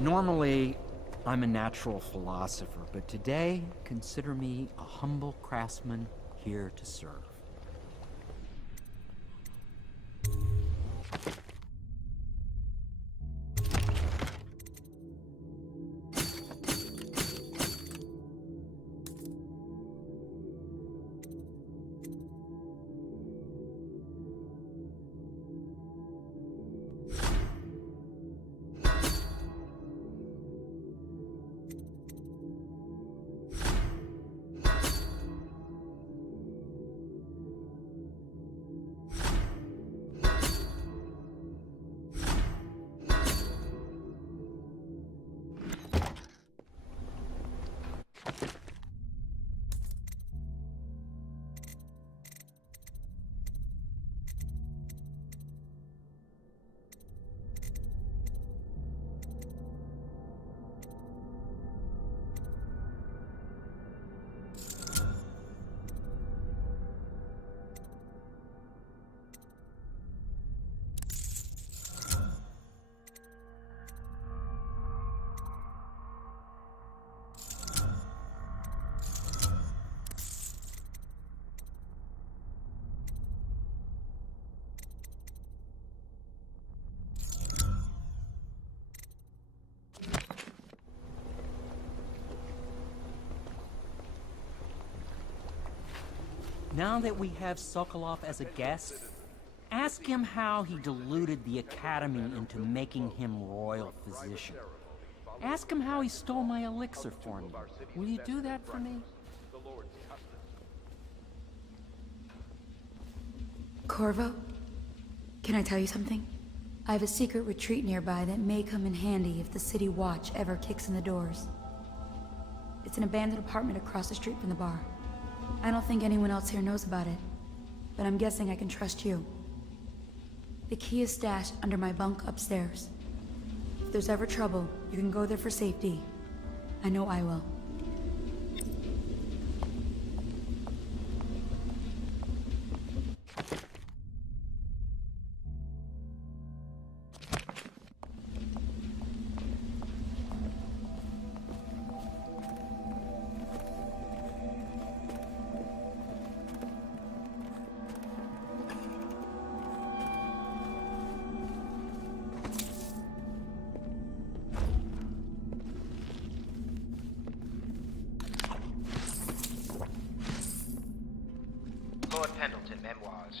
Normally, I'm a natural philosopher, but today, consider me a humble craftsman here to serve. Now that we have Sokolov as a guest, ask him how he deluded the Academy into making him royal physician. Ask him how he stole my elixir for me. Will you do that for me? Corvo, can I tell you something? I have a secret retreat nearby that may come in handy if the City Watch ever kicks in the doors. It's an abandoned apartment across the street from the bar. I don't think anyone else here knows about it, but I'm guessing I can trust you. The key is stashed under my bunk upstairs. If there's ever trouble, you can go there for safety. I know I will.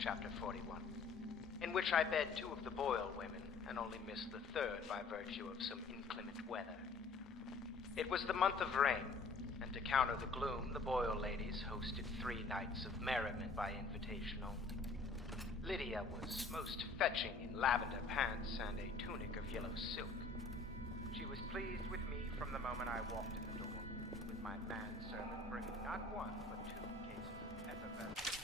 Chapter 41, in which I bed 2 of the Boyle women and only missed the 3rd by virtue of some inclement weather. It was the month of rain, and to counter the gloom, the Boyle ladies hosted 3 nights of merriment by invitation only. Lydia was most fetching in lavender pants and a tunic of yellow silk. She was pleased with me from the moment I walked in the door, with my manservant bringing not 1 but 2 cases of effervescent.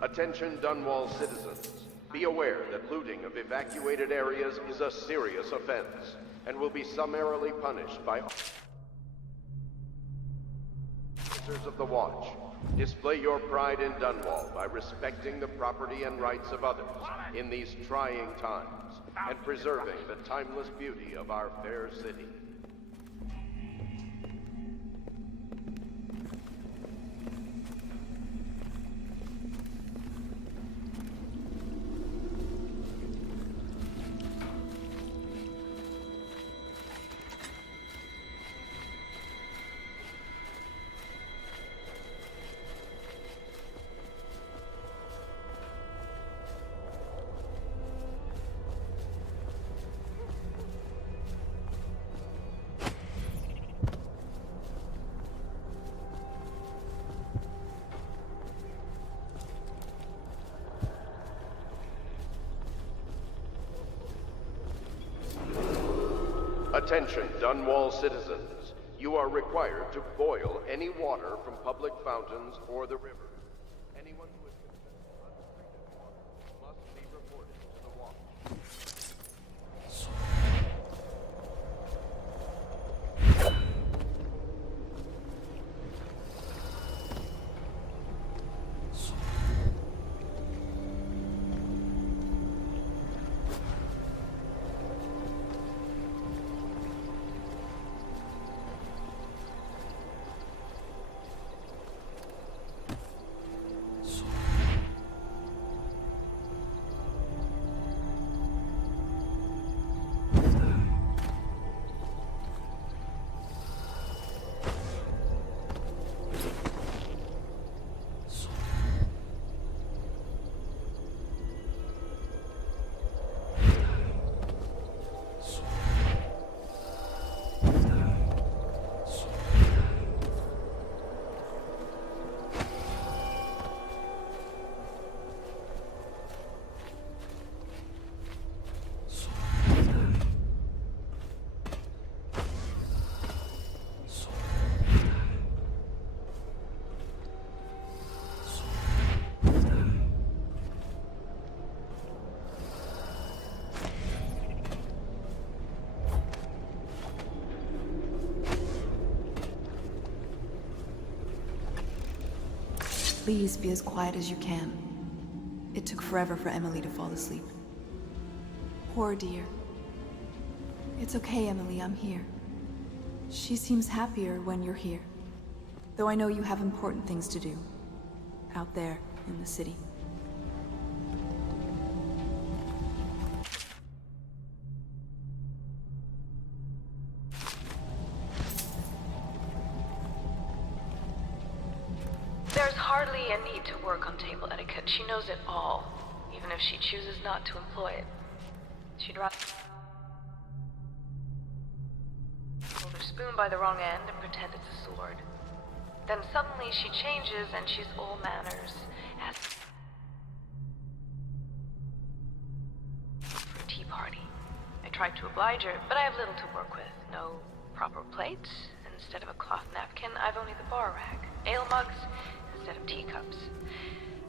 Attention Dunwall citizens. Be aware that looting of evacuated areas is a serious offense and will be summarily punished by officers of the Watch. Display your pride in Dunwall by respecting the property and rights of others in these trying times and preserving the timeless beauty of our fair city. Attention, Dunwall citizens. You are required to boil any water from public fountains or the river. Anyone who is untreated water must be reported to the Watch. Please be as quiet as you can. It took forever for Emily to fall asleep. Poor dear. It's okay, Emily, I'm here. She seems happier when you're here. Though I know you have important things to do. Out there, in the city. There's hardly a need to work on table etiquette. She knows it all, even if she chooses not to employ it. She'd rather hold her spoon by the wrong end and pretend it's a sword. Then suddenly she changes and she's all manners. As for a tea party. I tried to oblige her, but I have little to work with. No proper plates. Instead of a cloth napkin, I've only the bar rack. Ale mugs instead of teacups.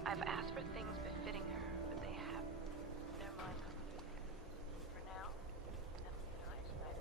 I've asked for things befitting her, but they have their mind on me. For now, Emily and I spend.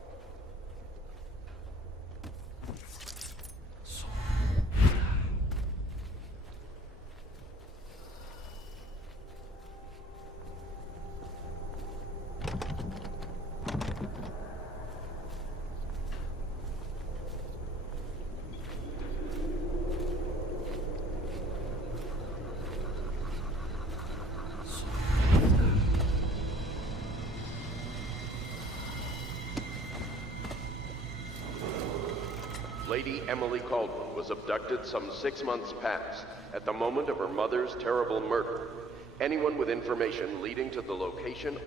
Lady Emily Caldwell was abducted some 6 months past, at the moment of her mother's terrible murder. Anyone with information leading to the location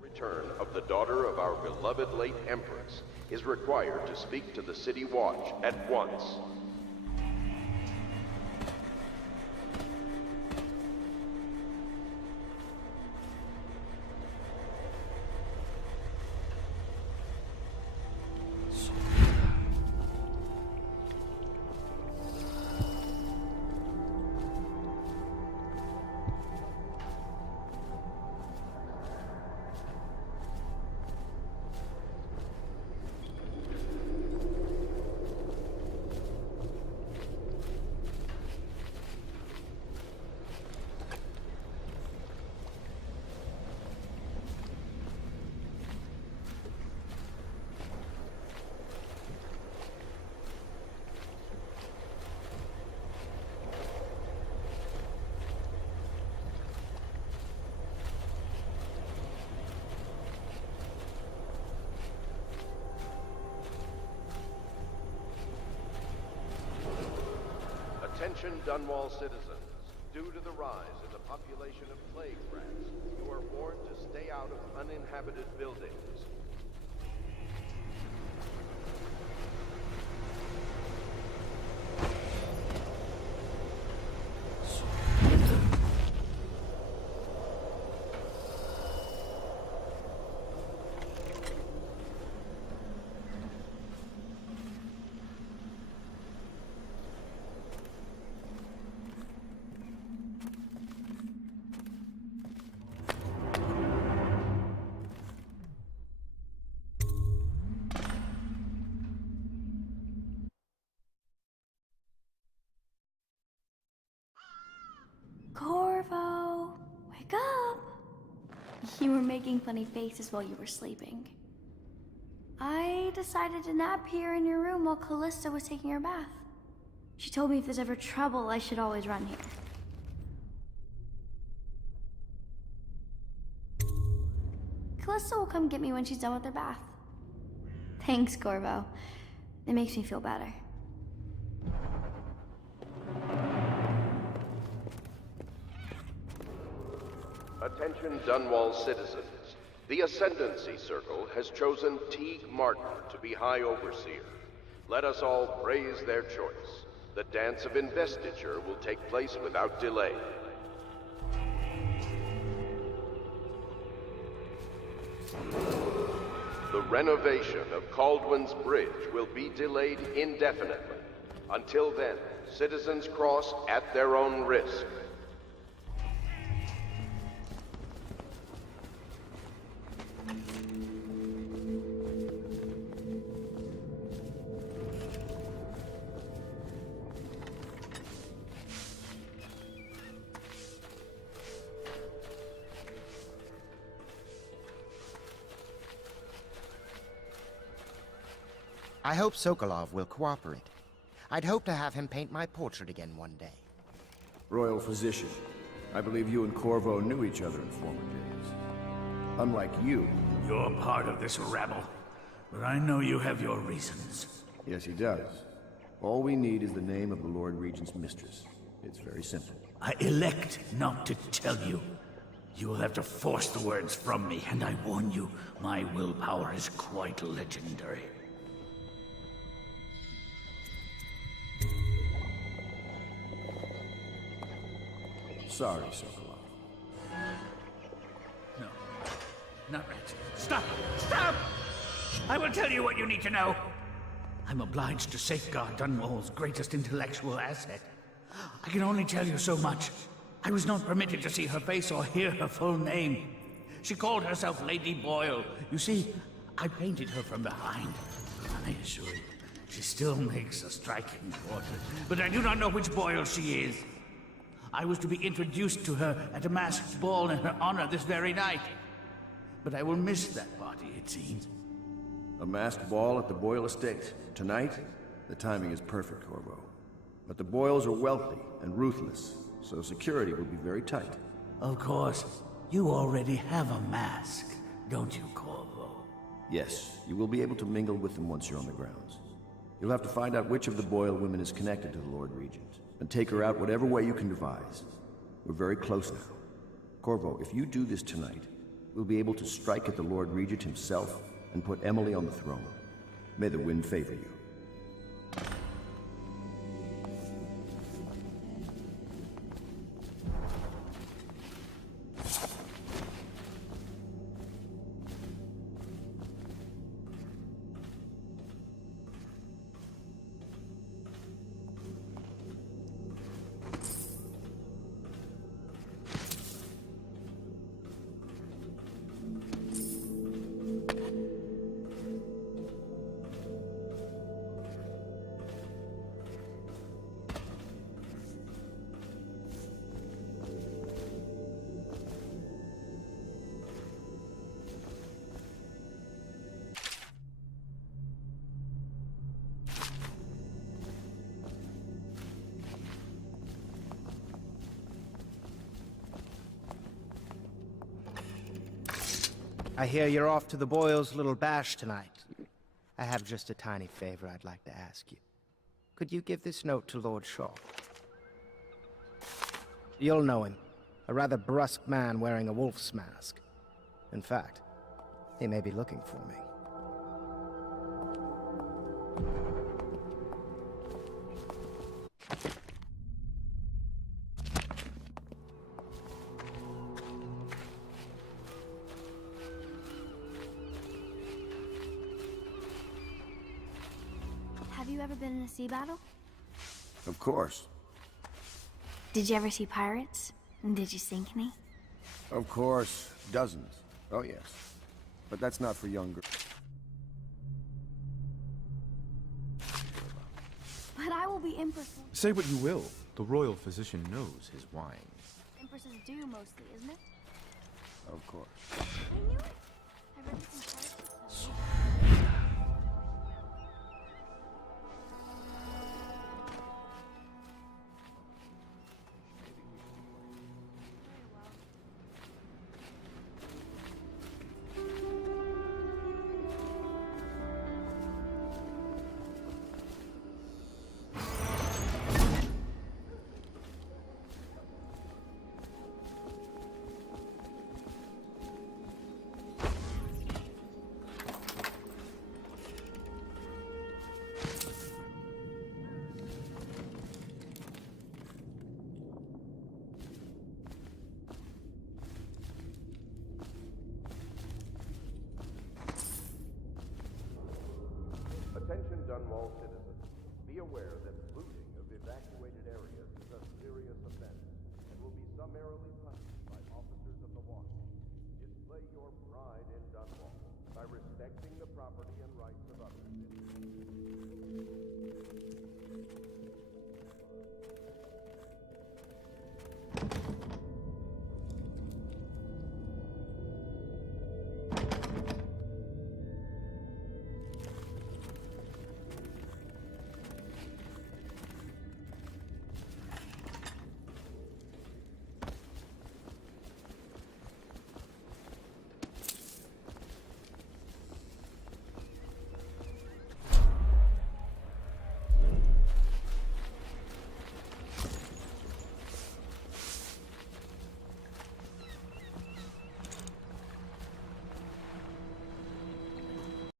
return of the daughter of our beloved late Empress is required to speak to the City Watch at once. Attention Dunwall citizens. Due to the rise in the population of plague rats, you are warned to stay out of uninhabited buildings. Corvo, wake up! You were making funny faces while you were sleeping. I decided to nap here in your room while Callista was taking her bath. She told me if there's ever trouble, I should always run here. Callista will come get me when she's done with her bath. Thanks, Corvo. It makes me feel better. Attention Dunwall citizens. The Ascendancy Circle has chosen Teague Martin to be High Overseer. Let us all praise their choice. The dance of investiture will take place without delay. The renovation of Caldwell's Bridge will be delayed indefinitely. Until then, citizens cross at their own risk. I hope Sokolov will cooperate. I'd hope to have him paint my portrait again one day. Royal Physician, I believe you and Corvo knew each other in former days. Unlike you... You're part of this rabble, but I know you have your reasons. Yes, he does. All we need is the name of the Lord Regent's mistress. It's very simple. I elect not to tell you. You will have to force the words from me, and I warn you, my willpower is quite legendary. Sorry, Sokolov. No, not right. Stop! Stop! I will tell you what you need to know. I'm obliged to safeguard Dunwall's greatest intellectual asset. I can only tell you so much. I was not permitted to see her face or hear her full name. She called herself Lady Boyle. You see, I painted her from behind. I assure you, she still makes a striking portrait, but I do not know which Boyle she is. I was to be introduced to her at a masked ball in her honor this very night. But I will miss that party, it seems. A masked ball at the Boyle estate. Tonight? The timing is perfect, Corvo. But the Boyles are wealthy and ruthless, so security will be very tight. Of course. You already have a mask, don't you, Corvo? Yes, you will be able to mingle with them once you're on the grounds. You'll have to find out which of the Boyle women is connected to the Lord Regent, and take her out whatever way you can devise. We're very close now. Corvo, if you do this tonight, we'll be able to strike at the Lord Regent himself and put Emily on the throne. May the wind favor you. I hear you're off to the Boyles' little bash tonight. I have just a tiny favor I'd like to ask you. Could you give this note to Lord Shaw? You'll know him. A rather brusque man wearing a wolf's mask. In fact, he may be looking for me. Have you ever been in a sea battle? Of course. Did you ever see pirates? And did you sink any? Of course. Dozens. Oh, yes. But that's not for younger. But I will be Empress. Say what you will. The royal physician knows his wine. Empresses do mostly, isn't it? Of course. I knew it. I read this in pirates. Attention Dunwall citizens. Be Be aware that looting of evacuated areas is a serious offense and will be summarily punished by officers of the watch. Display your pride in Dunwall by respecting the